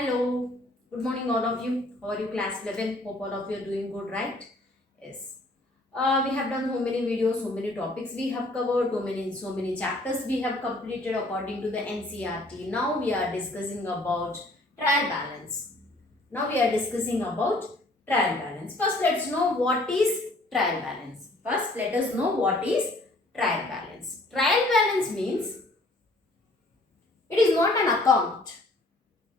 Hello, good morning all of you. How are you class 11? Hope all of you are doing good, right? Yes. We have done so many videos, so many topics we have covered, so many chapters we have completed according to the NCRT. Now we are discussing about trial balance. Now we are discussing about trial balance. First, let's know what is trial balance. First, let us know what is trial balance. Trial balance means it is not an account.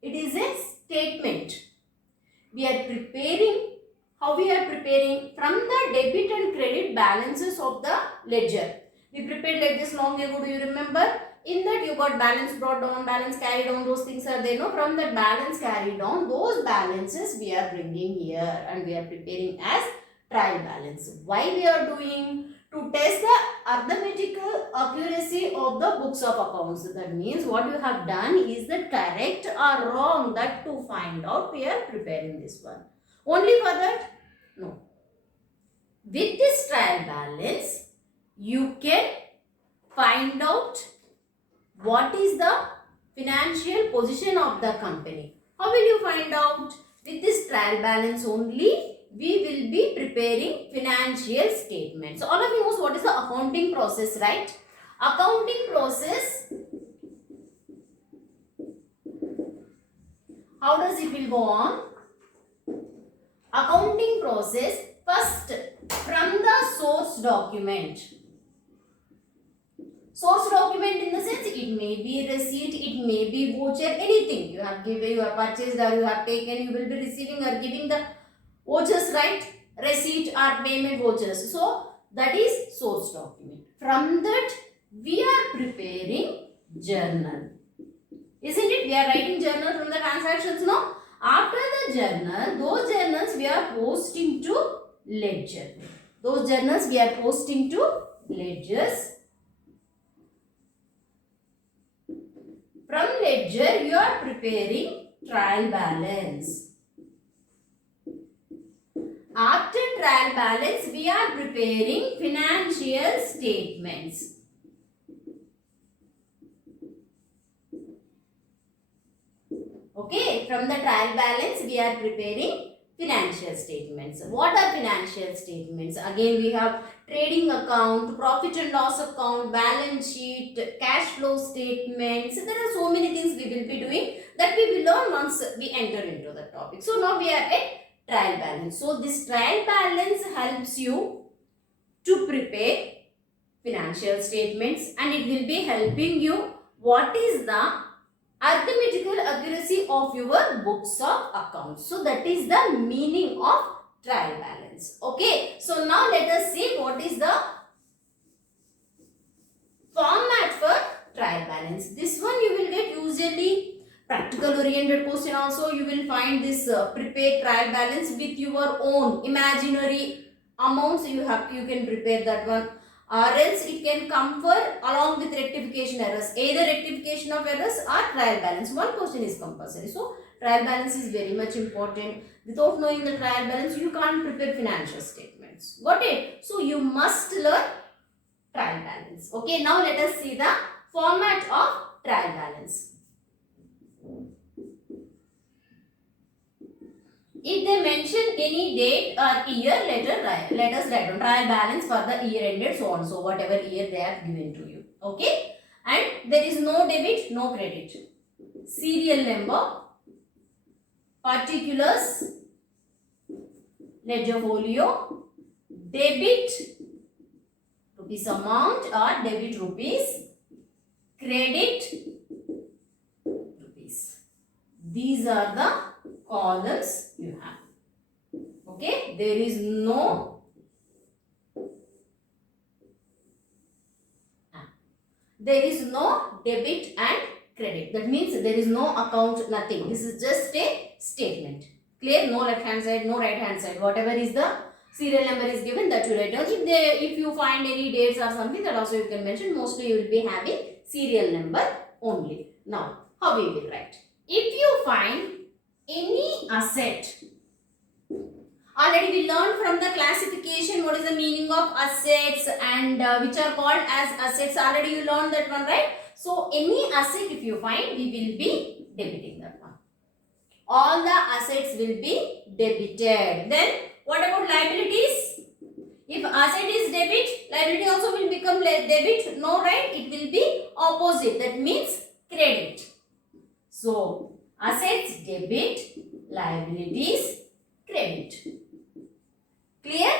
It is a statement. We are preparing, how we are preparing from the debit and credit balances of the ledger. We prepared like this long ago, do you remember? In that you got balance brought down, balance carried on, those things are there. No, from that balance carried on, those balances we are bringing here and we are preparing as trial balance. Why we are doing? To test the arithmetical accuracy of the books of accounts. That means what you have done is that correct or wrong, that to find out we are preparing this one. Only for that? No. With this trial balance, you can find out what is the financial position of the company. How will you find out? With this trial balance only, we will be preparing financial statements. So all of you knows what is the accounting process, right? Accounting process, how does it will go on? Accounting process, first from the source document. Source document in the sense it may be receipt, it may be voucher, anything you have given, you have purchased or you have taken, you will be receiving or giving the vouchers, right? Receipt or payment vouchers. So that is source document. From that we are preparing journal. Isn't it? We are writing journal from the transactions, no? After the journal, those journals we are posting to ledger. Those journals we are posting to ledgers. From ledger, you are preparing trial balance. After trial balance, we are preparing financial statements. Okay, from the trial balance, we are preparing financial statements. What are financial statements? Again, we have trading account, profit and loss account, balance sheet, cash flow statements. There are so many things we will be doing that we will learn once we enter into the topic. So now we are at trial balance. So this trial balance helps you to prepare financial statements and it will be helping you what is the arithmetical accuracy of your books of accounts. So that is the meaning of trial balance. Okay. So now let us see what is the format for trial balance. This one you will get usually practical oriented question also. You will find this prepare trial balance with your own imaginary amounts. You can prepare that one. Or else it can come for along with rectification errors. Either rectification of errors or trial balance. One question is compulsory. So trial balance is very much important. Without knowing the trial balance, you can't prepare financial statements. Got it? So you must learn trial balance. Okay, now let us see the format of trial balance. If they mention any date or year, let us write down trial balance for the year ended so on. So whatever year they have given to you. Okay. And there is no debit, no credit. Serial number, particulars, ledger folio, debit rupees amount or debit rupees, credit rupees. These are the columns you have. Okay, there is no debit and credit. That means there is no account, nothing. This is just a statement. Clear? No left hand side, no right hand side. Whatever is the serial number is given, that you write down. If you find any dates or something, that also you can mention. Mostly you will be having serial number only. Now, how we will write? If you find any asset, already we learned from the classification what is the meaning of assets and which are called as assets. Already you learned that one, right? So any asset if you find, we will be debiting that one. all the assets will be debited. Then what about liabilities? If asset is debit, liability also will become debit. No, right? It will be opposite. That means credit. So assets debit, liabilities credit. Clear?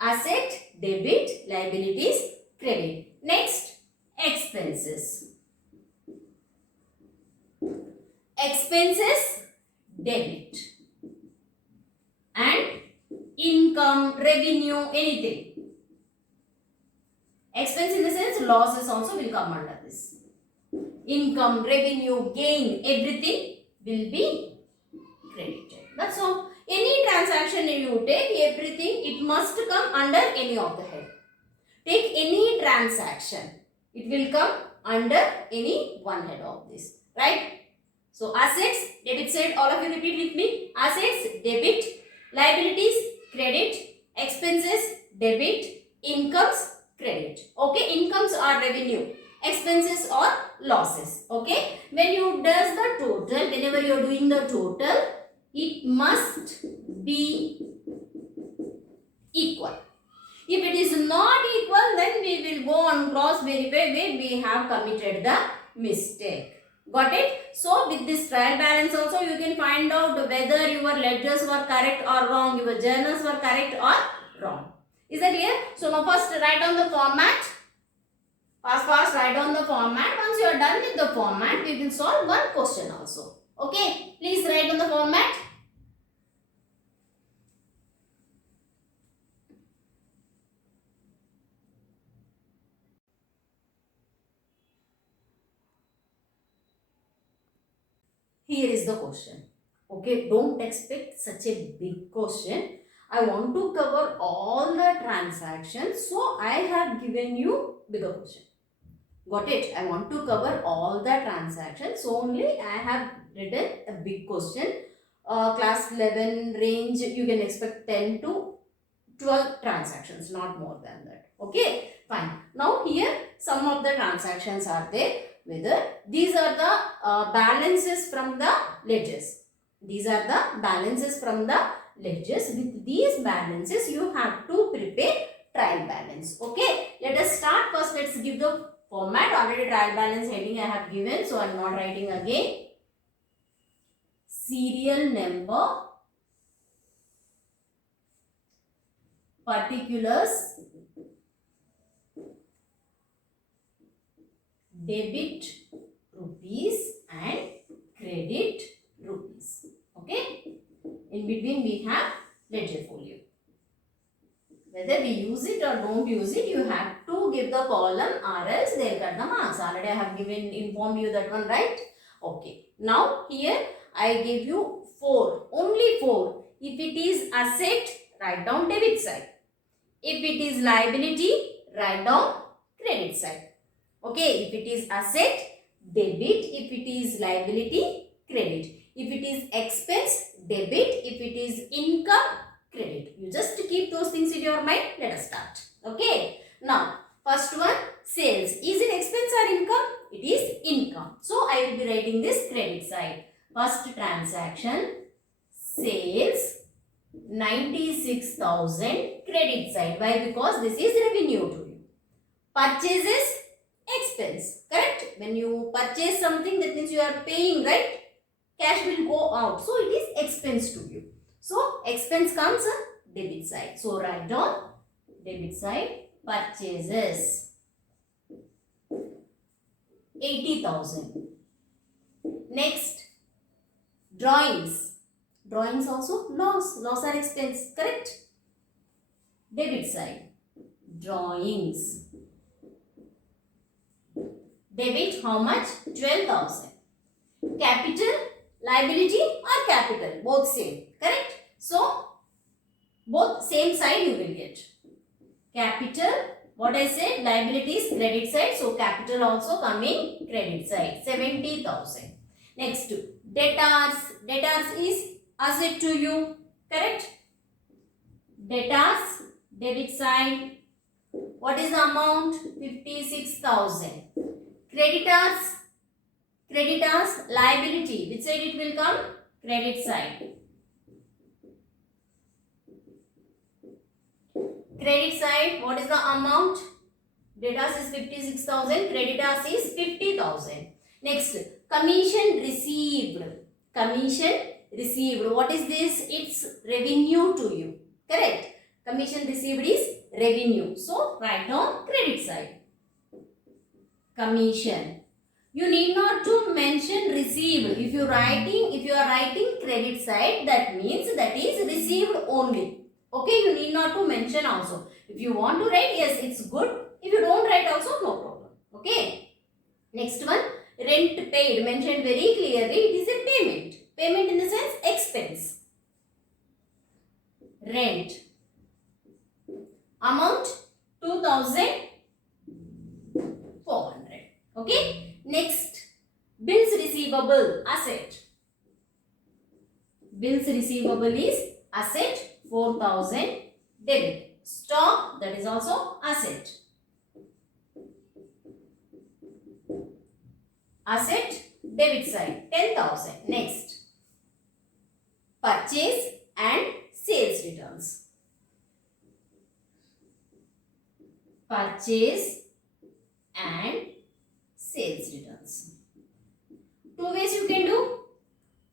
Asset debit, liabilities credit. Next, expenses. Expenses debit and income, revenue, anything. Expense in the sense losses also will come under this. Income, revenue, gain, everything will be credited. That's all. Any transaction you take, everything, it must come under any of the head. Take any transaction, it will come under any one head of this, right? So assets, debit side, all of you repeat with me. Assets, debit, liabilities, credit, expenses, debit, incomes, credit. Okay, incomes are revenue, expenses or losses. Okay, when you does the total, whenever you are doing the total, it must be equal. If it is not equal, then we will go on cross verify where we have committed the mistake. Got it? So with this trial balance also you can find out whether your ledgers were correct or wrong, your journals were correct or wrong. Is that clear? So now first write on the format. Fast write on the format. Once you are done with the format, we will solve one question also. Okay, please write on the format. Here is the question. Okay, don't expect such a big question. I want to cover all the transactions, so I have given you bigger question. Got it? I want to cover all the transactions, so only I have written a big question. Class 11 range, you can expect 10 to 12 transactions, not more than that. Okay, fine. Now here some of the transactions are there. Whether these are the balances from the ledgers. These are the balances from the ledgers. With these balances, you have to prepare trial balance. Okay, let us start. First, let's give the format. Already trial balance heading I have given, so I am not writing again. Serial number, particulars, debit rupees and credit rupees. Okay, in between we have ledger folio. Whether we use it or don't use it, you have to give the column or else they'll cut the marks. Already I have informed you that one, right? Okay, now here I give you 4, only 4. If it is asset, write down debit side. If it is liability, write down credit side. Okay, if it is asset, debit. If it is liability, credit. If it is expense, debit. If it is income, credit. You just keep those things in your mind. Let us start. Okay. Now, first one, sales. Is it expense or income? It is income. So, I will be writing this credit side. First transaction, sales, 96,000, credit side. Why? Because this is revenue to you. Purchases, expense. Correct? When you purchase something, that means you are paying, right? Cash will go out. So, it is expense to you. So, expense comes on debit side. So, write down debit side, purchases, 80,000. Next, drawings. Drawings also loss. Loss or expense. Correct? Debit side, drawings. Debit how much? 12,000. Capital, liability or capital, both same. Correct? So, both same side you will get. Capital, what I said, liabilities, credit side. So, capital also coming credit side, 70,000. Next, debtors. Debtors is asset to you. Correct? Debtors, debit side. What is the amount? 56,000. Creditors, liability. Which side it will come? credit side. Credit side, what is the amount? Debtors is 56,000, creditors is 50,000. Next, commission received. Commission received. What is this? It's revenue to you. Correct. Commission received is revenue. So, write down credit side. Commission. You need not to mention received. If you are writing credit side, that means that is received only. Okay, you need not to mention also. If you want to write, yes, it's good. If you don't write also, no problem. Okay. Next one, rent paid. Mentioned very clearly, it is a payment. Payment in the sense expense. Rent. Amount 2,400. Okay. Next, bills receivable, asset. Bills receivable is asset, 4,000. Debit. Stock, that is also asset. Asset, debit side, 10,000. Next, purchase and sales returns. Purchase and sales returns. Two ways you can do.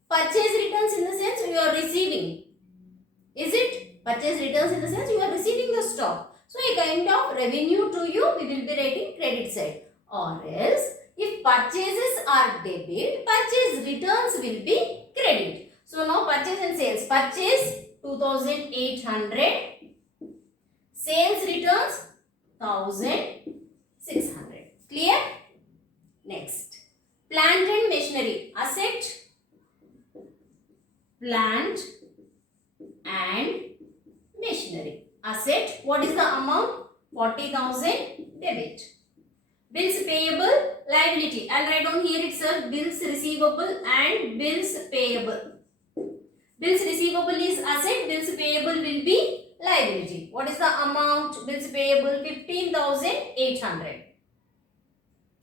Purchase returns in the sense you are receiving. Is it? Purchase returns in the sense you are receiving the stock. So, a kind of revenue to you, we will be writing credit side. Or else, if purchases are debit, purchase returns will be credit. So, now purchase and sales. Purchase 2,800. Sales returns 1,600. Clear? Next. Plant and machinery. Asset. Plant and machinery. Asset. What is the amount? 40,000. Debit. Bills payable, liability. I'll write down here itself bills receivable and bills payable. Bills receivable is asset, bills payable will be liability. What is the amount? Bills payable 15,800.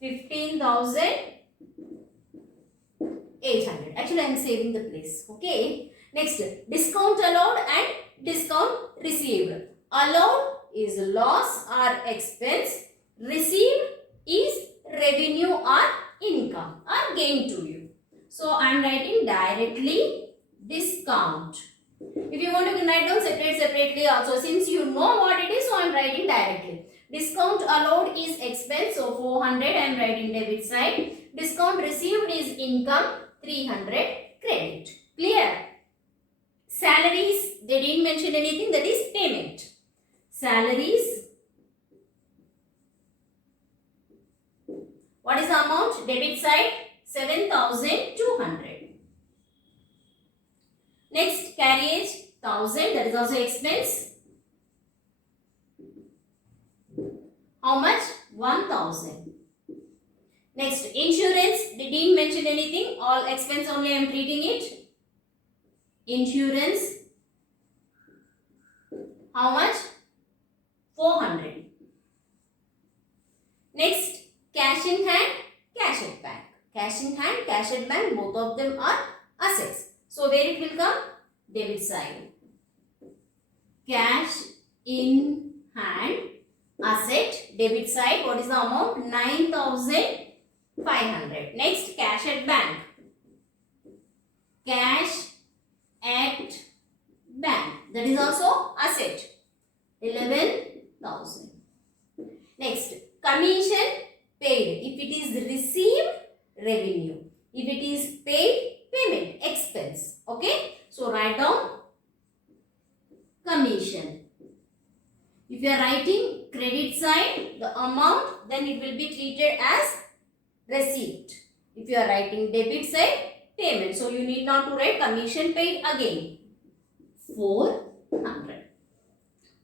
15,800. Actually, I am saving the place. Okay. Next, discount allowed and discount received. Allowed is loss or expense. Received is revenue or income or gain to you. So, I am writing directly discount. If you want to write down separately also, since you know what it is, so I am writing directly. Discount allowed is expense, so 400 I am writing debit side. Discount received is income, 300 credit. Clear? Salaries, they didn't mention anything, that is payment. Salaries. What is the amount? Debit side 7,200. Next, carriage 1,000, that is also expense. How much? 1,000. Next, insurance, they didn't mention anything, all expense only I am treating it. Insurance, how much? 400. Next, cash in hand, cash at bank. Cash in hand, cash at bank, both of them are assets. So, where it will come? Debit side. Cash in hand, asset, debit side. What is the amount? 9,500. Next, cash at bank. Cash at bank. That is also asset. 11,000. Next, commission paid. If it is received, revenue. If it is paid, payment, expense. Okay. So, write down commission. If you are writing credit side, the amount, then it will be treated as receipt. If you are writing debit side, payment. So, you need not to write commission paid again. 400.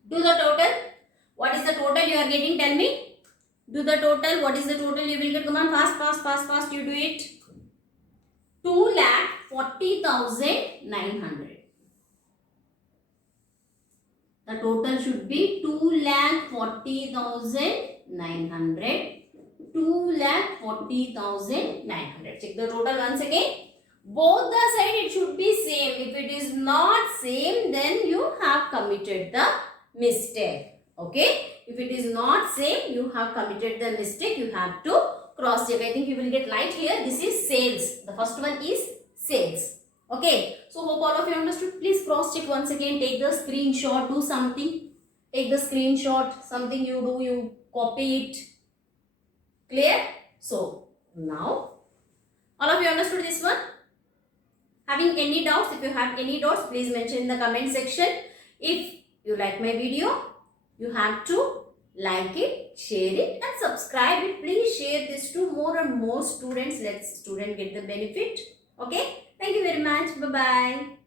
Do the total. What is the total you are getting? Tell me. Do the total. What is the total you will get? Come on, fast. You do it. 2,40,900. The total should be 2,40,900. 2,40,900. Check the total once again. Both the side it should be same. If it is not same, then you have committed the mistake. Okay. If it is not same, you have committed the mistake. You have to cross check. I think you will get light here. This is sales. The first one is sales. Okay. So hope all of you understood. Please cross check once again. Take the screenshot. Do something. Take the screenshot. Something you do. You copy it. Clear? So now all of you understood this one? Having any doubts, if you have any doubts, please mention in the comment section. If you like my video, you have to like it, share it and subscribe it. Please share this to more and more students. Let students get the benefit. Okay. Thank you very much. Bye-bye.